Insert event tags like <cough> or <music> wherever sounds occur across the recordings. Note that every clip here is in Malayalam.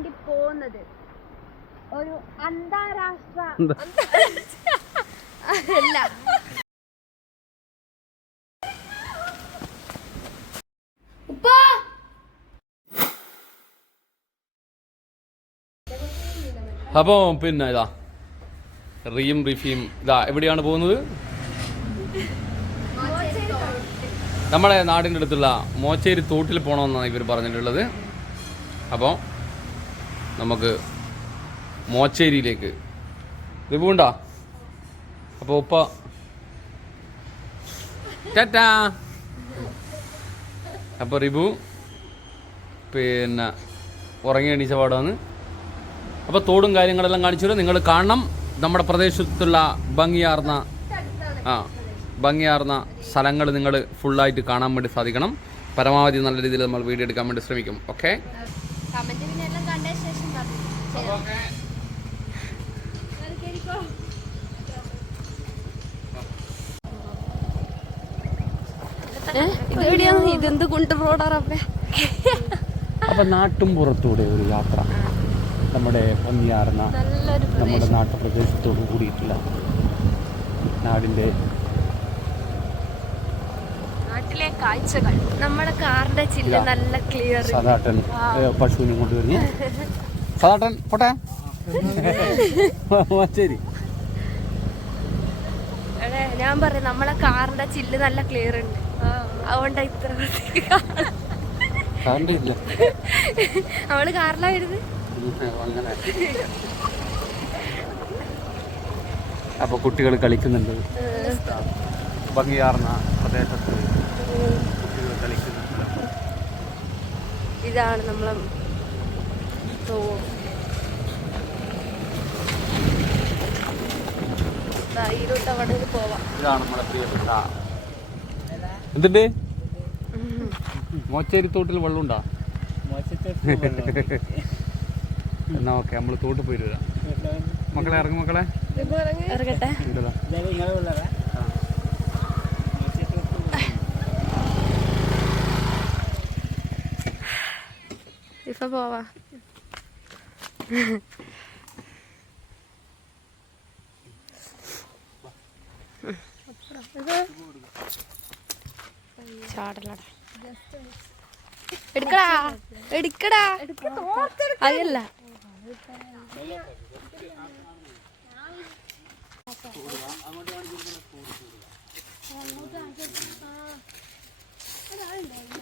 വേണ്ടി പോകുന്നത്. ഒരു അന്താരാഷ്ട്ര അല്ല. അപ്പോൾ പിന്നെ ഇതാ റീയും റിഫിയും ഇതാ എവിടെയാണ് പോകുന്നത്? നമ്മുടെ നാടിന്റെ അടുത്തുള്ള മോച്ചേരി തോട്ടിൽ പോകണമെന്നാണ് ഇവർ പറഞ്ഞിട്ടുള്ളത്. അപ്പോൾ നമുക്ക് മോച്ചേരിയിലേക്ക്. ദിപുണ്ടാ അപ്പോൾ ഉപ്പ. ടാറ്റാ. അപ്പോൾ റിബു പിന്നെ ഉറങ്ങി എണീച്ച പാടാണ്. അപ്പോൾ തോടും കാര്യങ്ങളെല്ലാം കാണിച്ചു നിങ്ങൾ കാണണം. നമ്മുടെ പ്രദേശത്തുള്ള ഭംഗിയാർന്ന ആ ഭംഗിയാർന്ന സ്ഥലങ്ങൾ നിങ്ങൾ ഫുള്ളായിട്ട് കാണാൻ വേണ്ടി സാധിക്കണം. പരമാവധി നല്ല രീതിയിൽ നമ്മൾ വീഡിയോ എടുക്കാൻ വേണ്ടി ശ്രമിക്കും. ഓക്കെ കമന്റ് പിന്നെ എല്ലാം കണ്ട ശേഷം പറഞ്ഞു ഇതെവിടെയാണ് ഇതെന്ത് കൊണ്ട് റോഡാറപ്പേ അപ്പൊ നാട്ടും പുറത്തൂടെ ഒരു യാത്ര. നമ്മുടെ പന്നിയാർന്ന നമ്മുടെ നാട്ടുപ്രദേശത്തോട് കൂടിയിട്ടുള്ള നാടിന്റെ നാട്ടിലെ കാഴ്ചകൾ. നമ്മുടെ കാറിന്റെ ചില്ല നല്ല ക്ലിയർ സദാട്ടൻ പശുവിനെ കൊണ്ടുവരുന്നു. സദാട്ടൻ പോട്ടെ? ശരി. ഞാൻ പറയാം നമ്മളെ കാറിന്റെ ചില്ല് നല്ല ക്ലിയർ ഉണ്ട്. അതുകൊണ്ടാ ഇത്ര വൃത്തിക്ക് കാണുന്നത്. കറണ്ട് ഇല്ല അവൾ കാറിലാ വരുന്നത് അങ്ങനെ അപ്പോൾ കുട്ടികൾ കളിക്കുന്നുണ്ട് ഭംഗിയാർന്ന പ്രദേശത്ത് കുട്ടികൾ കളിക്കുന്നുണ്ട്. ഇതാണ് നമ്മളെ തോ- ദാ ഈരോട്ട് അവിടെ നിന്ന് പോവാം ഇതാണ് നമ്മുടെ പ്രിയപ്പെട്ട എന്തുണ്ട്? മോച്ചേരി തോട്ടിൽ വെള്ളമുണ്ടാ? എന്നാ ഓക്കെ നമ്മൾ തോട്ട് പോയിട്ട് വരാം. മക്കളെ ഇറങ്ങും മക്കളെ. ഇറങ്ങട്ടെ. ഇപ്പൊ പോവാ. ചാടലടാ. എടുക്കടാ. എടുക്കടാ. അതല്ല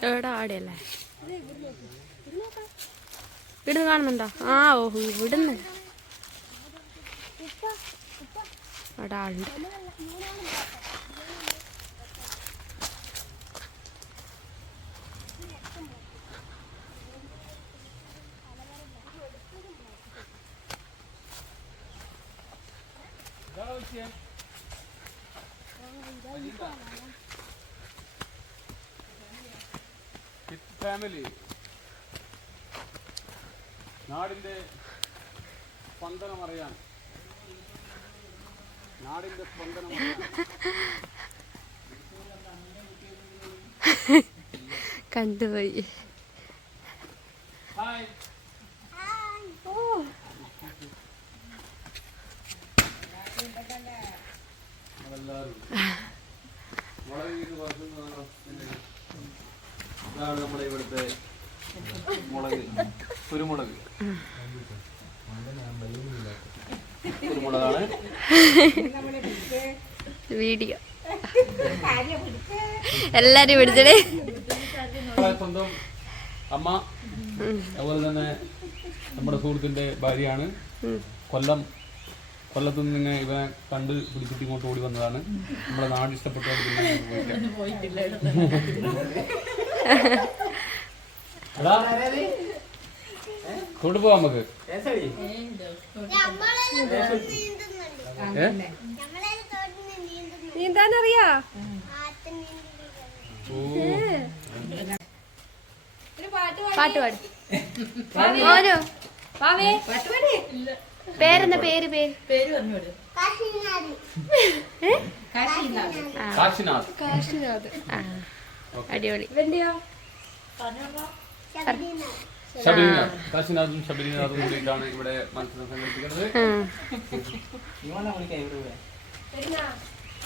എവിടെ ആടെയല്ലേ? ഇവിടുന്ന് കാണുന്നുണ്ടോ? ആ ഓ ഇവിടുന്ന്. ഫാമിലി നാടിന്റെ സ്പന്ദനം അറിയാൻ. നാടിന്റെ സ്പന്ദനം കണ്ടുപോയി. ഹായ്. വീഡിയോ. എല്ലാരും പിടിച്ചടേ. സ്വന്തം അമ്മ അതുപോലെ തന്നെ നമ്മുടെ സുഹൃത്തിന്റെ ഭാര്യയാണ്. കൊല്ലം കൊല്ലത്ത് നിന്ന് ഇങ്ങനെ ഇവനെ കണ്ട് പിടിച്ചിട്ട് ഇങ്ങോട്ട് ഓടി വന്നതാണ്. നമ്മുടെ നാട് ഇഷ്ടപ്പെട്ട പോയിട്ടില്ല. നമുക്ക്. ഏ? നീന്താനറിയാ പാട്ട് പാട്. മോനു? പേരെന്ന പേര് പേര്. ഏ? കാശിനാഥ്. അടിപൊളി. ശബരിനാഥ്. കാശിനാഥും ശബരിനാഥും കൂടിയിട്ടാണ് ഇവിടെ മത്സരം സംഘടിപ്പിക്കുന്നത്.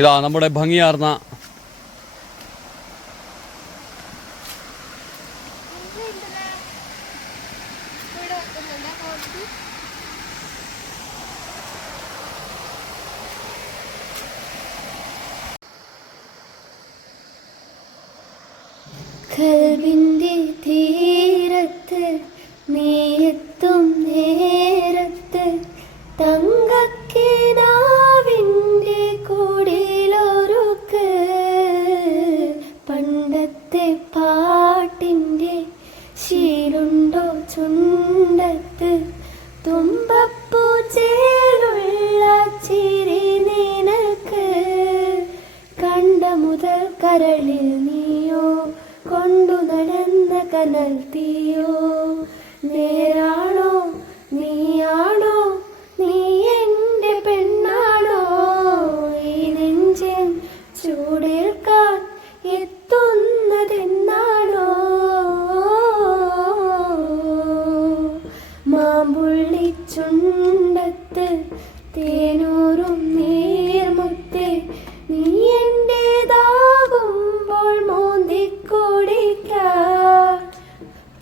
ഇതാ നമ്മുടെ ഭംഗിയാർന്ന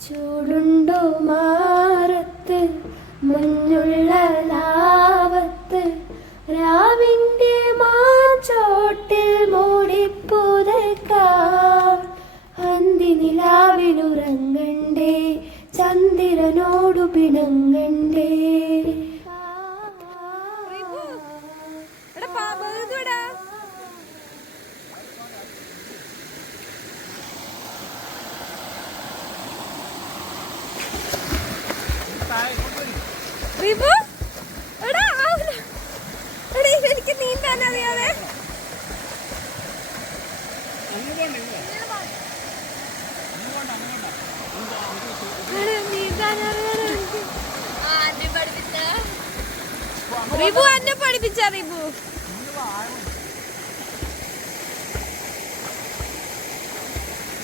ചൂടുണ്ടോ മാറത്ത് മഞ്ഞുള്ള ലാവത്ത്. രാവിന്റെ മാച്ചോട്ടിൽ മൂടിപ്പുതക്കാവിനുറങ്ങണ്ടേ അന്തി ചന്ദ്രനോടു പിണങ്ങണ്ടേ റിബു എടാ എടാ എനിക്ക് നീന്താൻ അറിയാതെ. റിബു എന്നെ പഠിപ്പിച്ച. റിബു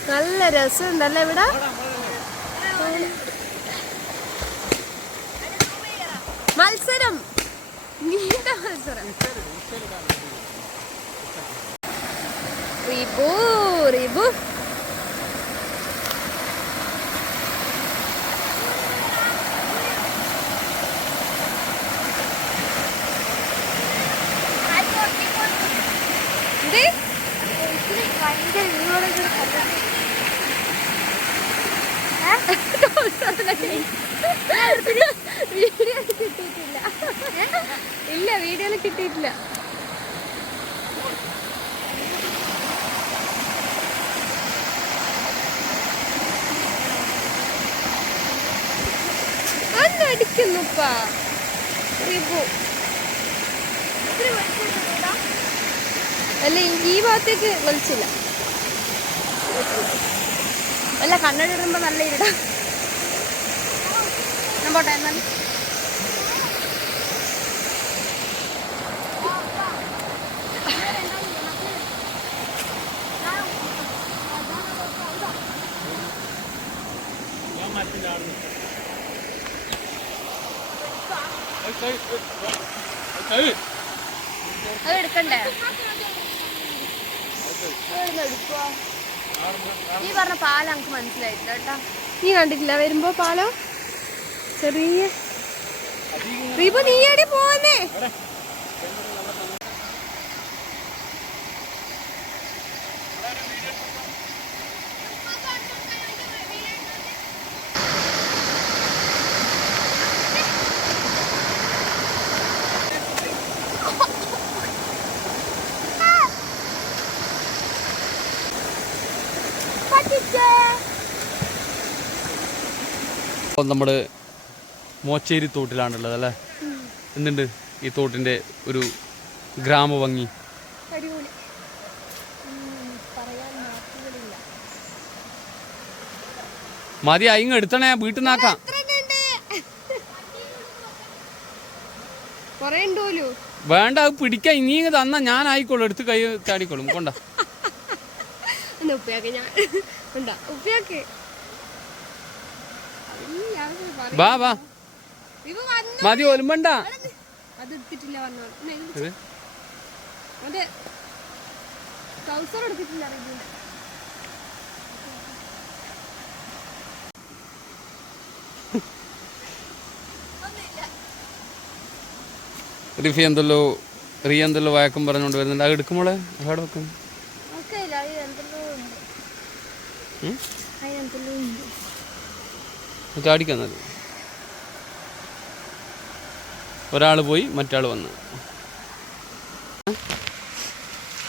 നല്ല രസമുണ്ടല്ലേ ഇവിടെ? മത്സരം. നീണ്ട മത്സരം. റിബു റിബു. ദേ, കിട്ടിയിട്ടില്ല ഇല്ല വീഡിയോയിൽ കിട്ടിയിട്ടില്ല. അല്ല ഈ ഭാഗത്തേക്ക് വലിച്ചില്ല. അല്ല കണ്ണടിടുമ്പോ നല്ല ഇരുടാ പോട്ടെ എന്നാൽ അത് എടുക്കണ്ടേ? ഈ പറഞ്ഞ പാലം നമുക്ക് മനസ്സിലായിട്ടില്ല കേട്ടാ. നീ കണ്ടിട്ടില്ല വരുമ്പോ പാലോ? ചെറിയ ദീപു നീ എവിടെ പോന്നേ? നമ്മൾ മോച്ചേരി തോട്ടിലാണുള്ളത് അല്ലേ? എന്തുണ്ട് ഈ തോട്ടിന്റെ ഒരു ഗ്രാമഭംഗി മതി അയിങ് എടുത്തണേ വീട്ടിൽ നിന്നാക്കാം വേണ്ട അത് പിടിക്കാൻ ഇനി തന്ന ഞാൻ ആയിക്കോളും എടുത്ത് കൈ ചാടിക്കോളും കൊണ്ട. വാ ഉപ്പിയാക്ക് മതി ഒലുമ്പണ്ട. അത് എടുത്തിട്ടില്ല അതെ ട്രൗസർ എടുത്തിട്ടില്ല റിഫി എന്തല്ലോ റീ എന്തല്ലോ വഴക്കം പറഞ്ഞുകൊണ്ട് വരുന്നുണ്ട്. അത് എടുക്കുമ്പോളെ അവിടെ വെക്കും. ഓക്കെ ഇല്ല അത് എന്തെല്ലോ ഉണ്ട് ഉം? അത് എന്തെല്ലോ ഉണ്ട് ചാടിക്കുന്നത് ഒരാൾ പോയി മറ്റാൾ വന്ന്.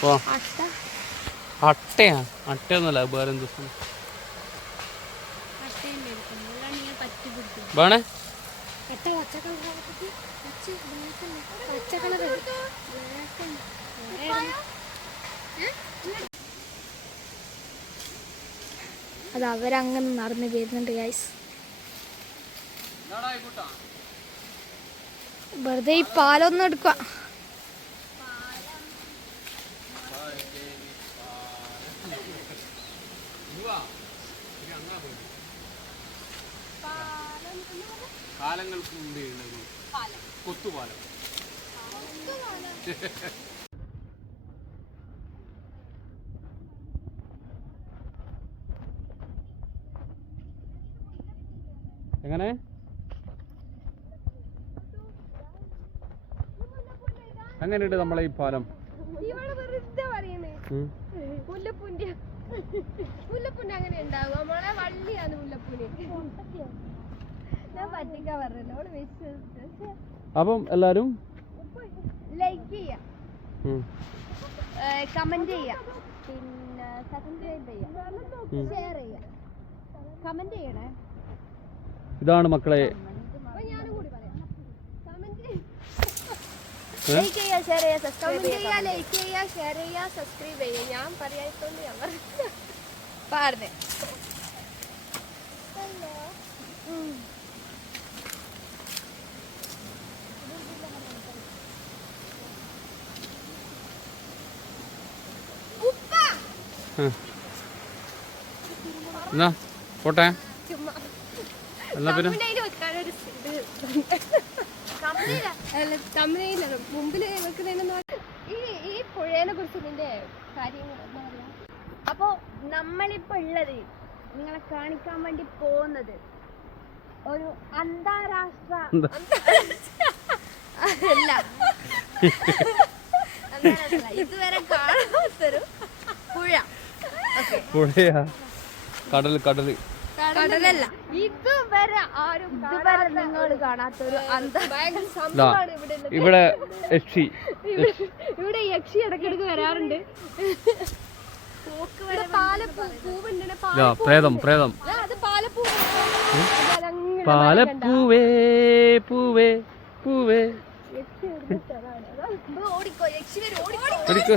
ഓ അട്ട അട്ടയാ. അട്ടയൊന്നുമല്ല വേറെ എന്തോ വേണേ? അത് അവരങ്ങനെ നടന്ന് വരുന്നുണ്ട് ഗൈസ് വെറുതെ ഈ പാലൊന്നും എടുക്കുക. കാലങ്ങൾക്ക് മുമ്പേ ഉള്ളത് കൊത്തുപാലം. എങ്ങനെയുണ്ട് നമ്മളെ ഈ പാലം. മുല്ലപ്പൂന്റെ അങ്ങനെ ഉണ്ടാവും നമ്മളെ വള്ളിയാണ് മുല്ലപ്പൂന് ഞാൻ പറ്റിക്കാൻ പറഞ്ഞല്ലോ അവൾ വിശ്വസിച്ചു. അപ്പം എല്ലാരും ലൈക്ക് ചെയ്യാം. കമന്റ് ചെയ്യാം. പിന്നെ സബ്സ്ക്രൈബ് ചെയ്യാം. ഷെയർ ചെയ്യാം. കമന്റ് ചെയ്യണേ? ഇതാണ് മക്കളെ അപ്പൊ ഞാനും കൂടി പറയാം കമന്റ് ഏ? ലൈക്ക് ചെയ്യുക ഷെയർ ചെയ്യുക സബ്സ്ക്രൈബ് ചെയ്യുക ലൈക്ക് ചെയ്യുക ഷെയർ ചെയ്യുക സബ്സ്ക്രൈബ് ചെയ്യുക ഞാൻ പറയാത്തോണ്ട് ഞാൻ പറഞ്ഞു പാടുന്നേ. എന്നാ പോട്ടെ. ചുമ്മാ. എന്നാ പിന്നെ? തമിഴിൽ വെക്കാനൊരു ഇത് തമിഴില അല്ല തമിഴിലാണ് മുമ്പിൽ വെക്കുന്നതിനെന്ന് പറഞ്ഞാ ഈ ഈ പുഴേനെ കുറിച്ച് ഇതിന്റെ കാര്യങ്ങൾ എന്താ പറയാ? അപ്പോ നമ്മളിപ്പോ ഉള്ളത് നിങ്ങളെ കാണിക്കാൻ വേണ്ടി പോകുന്നത് ഒരു അന്താരാഷ്ട്ര? അല്ല. ഇതുവരെ കാണാത്തൊരു പുഴ. പുഴയാ? കടൽ കടൽ കടലല്ല ഇതുവരെ ആരും ഇതുവരെ നിങ്ങൾ കാണാത്ത ഒരു ഇവിടെ <laughs> യക്ഷി. ഇവിടെ യക്ഷി ഇടയ്ക്കിടയ്ക്ക് വരാറുണ്ട്. പ്രേതം പ്രേതം. പാലപ്പൂവേ പൂവേ പൂവേ. ഓടിക്കോ.